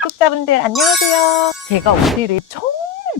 구독자분들 안녕하세요. 제가 오늘은 정말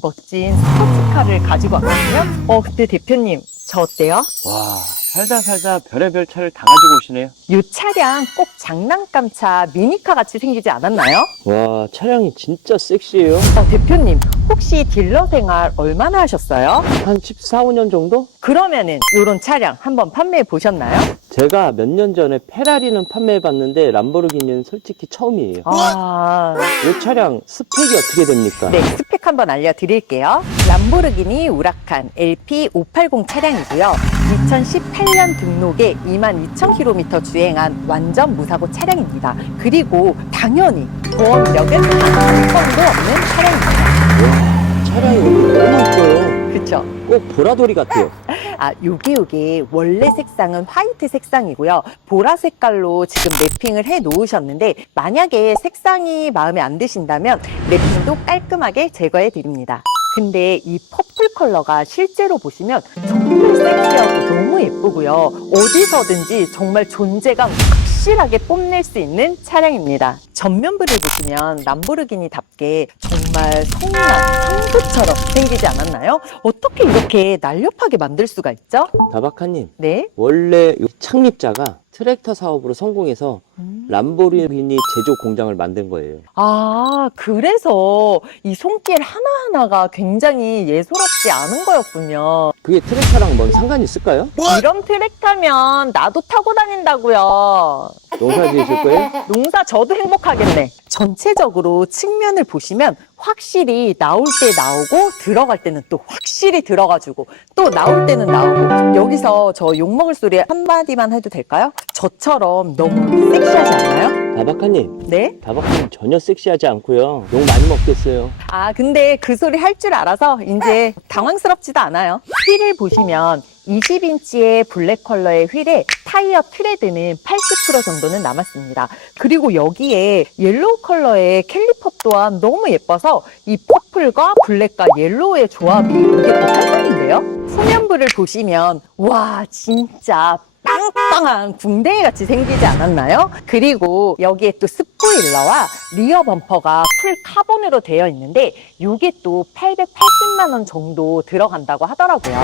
멋진 스포츠카를 가지고 왔거든요. 어, 근데 대표님, 저 어때요? 와, 살다 살다 별의별 차를 다 가지고 오시네요. 이 차량 꼭 장난감 차 미니카 같이 생기지 않았나요? 와, 차량이 진짜 섹시해요. 어, 대표님, 혹시 딜러 생활 얼마나 하셨어요? 한 14, 15년 정도? 그러면은 이런 차량 한번 판매해 보셨나요? 제가 몇 년 전에 페라리는 판매해봤는데 람보르기니는 솔직히 처음이에요. 아, 이 차량 스펙이 어떻게 됩니까? 네, 스펙 한번 알려드릴게요. 람보르기니 우라칸 LP580 차량이고요. 2018년 등록에 22,000km 주행한 완전 무사고 차량입니다. 그리고 당연히 보험력은 한 건도 없는 차량입니다. 와, 차량이 너무 이뻐요. 그쵸? 꼭 보라돌이 같아요. 아, 요게 요게 원래 색상은 화이트 색상이고요. 보라 색깔로 지금 랩핑을 해 놓으셨는데 만약에 색상이 마음에 안 드신다면 랩핑도 깔끔하게 제거해 드립니다. 근데 이 퍼플 컬러가 실제로 보시면 정말 섹시하고 너무 예쁘고요. 어디서든지 정말 존재감 확실하게 뽐낼 수 있는 차량입니다. 전면부를 보시면 람보르기니답게 정말 성난 상도처럼 생기지 않았나요? 어떻게 이렇게 날렵하게 만들 수가 있죠? 다바카님, 네. 원래 이 창립자가 트랙터 사업으로 성공해서 음. 람보르기니 제조 공장을 만든 거예요. 아, 그래서 이 손길 하나하나가 굉장히 예사롭지 않은 거였군요. 그게 트랙터랑 뭔 상관이 있을까요? 이런 트랙 타면 나도 타고 다닌다고요. 농사 지으실 거예요? 농사 저도 행복하겠네. 전체적으로 측면을 보시면 확실히 나올 때 나오고 들어갈 때는 또 확실히 들어가지고 또 나올 때는 나오고 여기서 저 욕먹을 소리 한마디만 해도 될까요? 저처럼 너무 섹시하지 않나요? 다바카님, 네? 다바카님 전혀 sek시하지 않고요. 욕 많이 먹겠어요. 아, 근데 그 소리 할 줄 알아서 이제 당황스럽지도 않아요. 휠을 보시면 20인치의 블랙 컬러의 휠에 타이어 트레드는 80% 정도는 남았습니다. 그리고 여기에 옐로우 컬러의 캘리퍼 또한 너무 예뻐서 이 퍼플과 블랙과 옐로우의 조합이 이게 또 환상인데요? 후면부를 보시면 와 진짜 빵빵한 궁뎅이 같이 생기지 않았나요? 그리고 여기에 또 스포일러와 리어 범퍼가 풀 카본으로 되어 있는데 이게 또 880만 원 정도 들어간다고 하더라고요.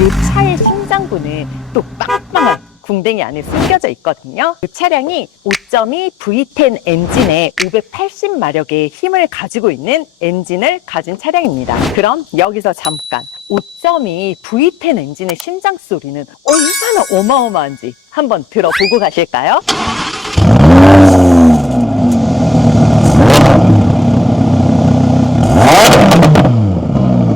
이 차의 심장부는 또 빵빵한 궁뎅이 안에 숨겨져 있거든요. 이 차량이 5.2 V10 엔진에 580마력의 힘을 가지고 있는 엔진을 가진 차량입니다. 그럼 여기서 잠깐 5.2 V10 엔진의 심장 소리는 얼마나 어마어마한지 한번 들어보고 가실까요?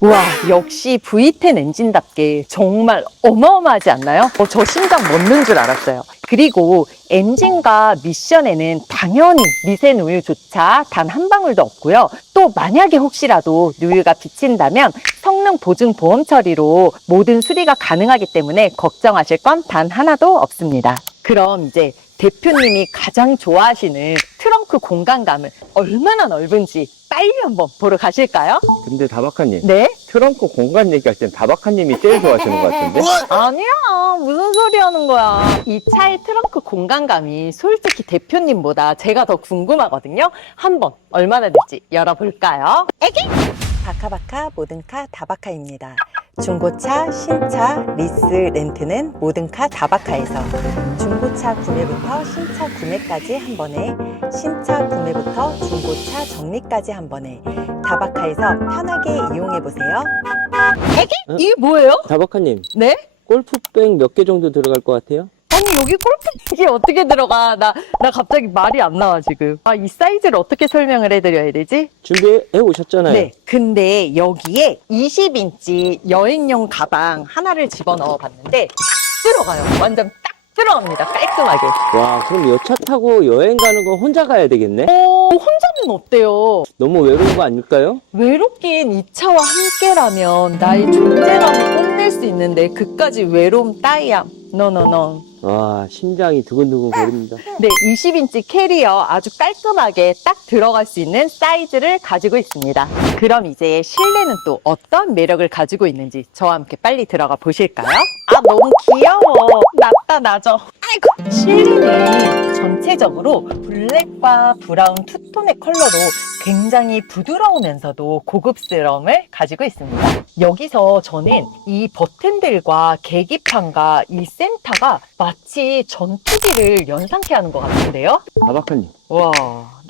와, 역시 V10 엔진답게 정말 어마어마하지 않나요? 어, 저 심장 멎는 줄 알았어요. 그리고 엔진과 미션에는 당연히 미세 누유조차 단 한 방울도 없고요. 또 만약에 혹시라도 누유가 비친다면 성능 보증 보험 처리로 모든 수리가 가능하기 때문에 걱정하실 건 단 하나도 없습니다. 그럼 이제 대표님이 가장 좋아하시는 트렁크 공간감은 얼마나 넓은지 빨리 한번 보러 가실까요? 근데 다바카님, 네? 트렁크 공간 얘기할 땐 다바카님이 제일 좋아하시는 것 같은데? 아니야 무슨 소리 하는 거야 이 차의 트렁크 공간감이 솔직히 대표님보다 제가 더 궁금하거든요 한번 얼마나 될지 열어볼까요 애기 바카바카 모든 카 다바카입니다 중고차, 신차, 리스, 렌트는 모든 카 다바카에서 중고차 구매부터 신차 구매까지 한 번에 신차 구매부터 중고차 정리까지 한 번에 다바카에서 편하게 이용해 보세요 애기? 응? 이게 뭐예요? 다바카님, 네? 골프백 몇 개 정도 들어갈 것 같아요? 아니 여기 골프백이 어떻게 들어가? 나 나 갑자기 말이 안 나와 지금. 아 이 사이즈를 어떻게 설명을 해드려야 되지? 준비해 오셨잖아요. 네. 근데 여기에 20인치 여행용 가방 하나를 집어넣어 봤는데 딱 들어가요. 완전 딱 들어갑니다. 깔끔하게. 와, 그럼 여차 타고 여행 가는 거 혼자 가야 되겠네? 어 혼자면 어때요? 너무 외로운 거 아닐까요? 외롭긴 이 차와 함께라면 나의 존재감을 뽐낼 수 있는데 그까지 외로움 따위야. 노노노. 와, 심장이 두근두근 거립니다. 네, 20인치 캐리어 아주 깔끔하게 딱 들어갈 수 있는 사이즈를 가지고 있습니다. 그럼 이제 실내는 또 어떤 매력을 가지고 있는지 저와 함께 빨리 들어가 보실까요? 아, 너무 귀여워. 낫다, 나죠. 아이고. 실내는 전체적으로 블랙 블랙과 브라운 투톤의 컬러로 굉장히 부드러우면서도 고급스러움을 가지고 있습니다. 여기서 저는 이 버튼들과 계기판과 이 센터가 마치 전투기를 연상케 하는 것 같은데요? 다박하님, 와,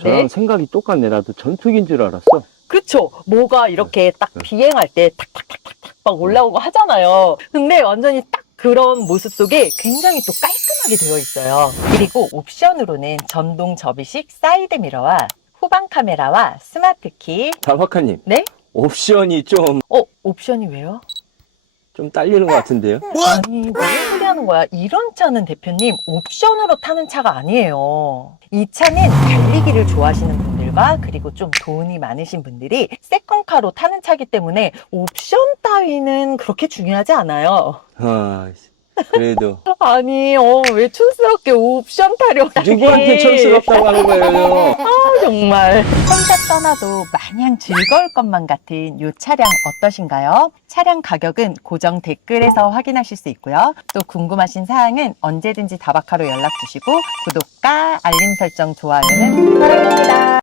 저랑 네. 생각이 똑같네. 나도 전투기인 줄 알았어. 그쵸. 뭐가 이렇게 딱 네. 비행할 때 탁탁탁탁탁 막 올라오고 하잖아요. 근데 완전히 딱 그런 모습 속에 굉장히 또 깔끔하게 되어 있어요. 그리고 옵션으로는 전동 접이식 사이드 미러와 후방 카메라와 스마트 키. 다박하님, 네? 옵션이 좀, 어, 옵션이 왜요? 좀 딸리는 것 같은데요? 아니, 무슨 소리 하는 거야? 이런 차는 대표님, 옵션으로 타는 차가 아니에요. 이 차는 달리기를 좋아하시는 분들과 그리고 좀 돈이 많으신 분들이 세컨카로 타는 차기 때문에 옵션 따위는 그렇게 중요하지 않아요. 아, 그래도. 아니, 어, 왜 촌스럽게 옵션 타려고 누구한테 촌스럽다고 하는 거예요? 아, 정말. 혼자 떠나도 마냥 즐거울 것만 같은 이 차량 어떠신가요? 차량 가격은 고정 댓글에서 확인하실 수 있고요. 또 궁금하신 사항은 언제든지 다바카로 연락 주시고 구독과 알림 설정, 좋아요는 사랑입니다.